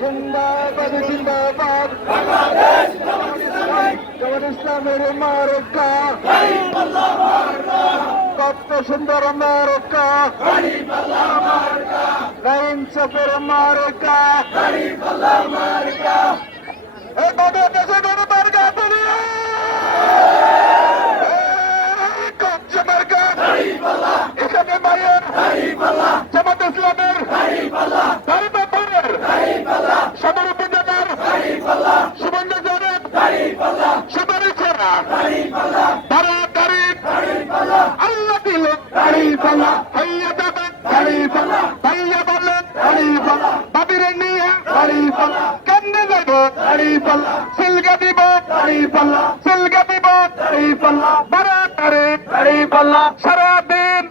জিন্দাবাদ জিন্দাবাদ জামাত ইসলামের মার্কা কত সুন্দর মার্কা লাইন চাপের মার্কা এখানে মায়ের জামাত ইসলামের সদর উপজেলার সুবর্ণ জনক সুপারি ছেড়া তারা তারিখ আল্লাহ দিল ভাইয়া দেবেন ভাইয়া বলেন বাবিরে নিয়ে কেমনে যাব সিলগা দিব সিলগা দিব বারা তারিখ সারাদিন